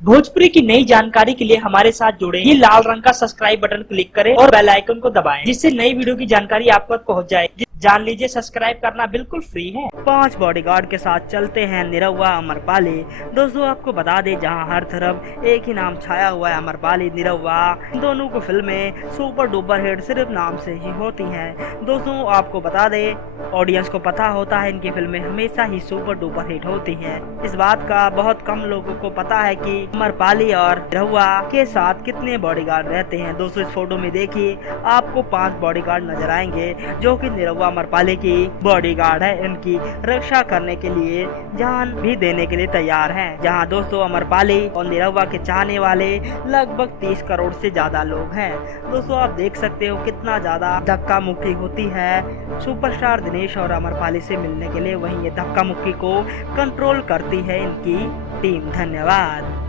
भोजपुरी की नई जानकारी के लिए हमारे साथ जुड़े। ये लाल रंग का सब्सक्राइब बटन क्लिक करें और बेल आइकन को दबाएं, जिससे नई वीडियो की जानकारी आप तक पहुंच जाए। जान लीजिए, सब्सक्राइब करना बिल्कुल फ्री है। 5 बॉडीगार्ड के साथ चलते हैं निरहुआ अमरपाली। दोस्तों आपको बता दें, जहां हर तरफ एक ही नाम छाया हुआ है, अमरपाली निरहुआ। दोनों को फिल्में सुपर डुपर हिट सिर्फ नाम से ही होती हैं। दोस्तों आपको बता दें, ऑडियंस को पता होता है इनकी फिल्में हमेशा ही सुपर डुपर हिट होती हैं। इस बात का बहुत कम लोगों को पता है कि अमरपाली और निरहुआ के साथ कितने बॉडीगार्ड रहते हैं। दोस्तों इस फोटो में देखिए, आपको 5 बॉडीगार्ड नजर आएंगे, जो कि निरहुआ अमरपाली की बॉडीगार्ड है। इनकी रक्षा करने के लिए जान भी देने के लिए तैयार हैं। जहां दोस्तों अमरपाली और निरहुआ के चाहने वाले लगभग 30 करोड़ से ज्यादा लोग हैं। दोस्तों आप देख सकते हो कितना ज्यादा धक्का मुक्की होती है सुपरस्टार दिनेश और अमरपाली से मिलने के लिए। वहीं ये धक्का मुक्की को कंट्रोल करती है इनकी टीम। धन्यवाद।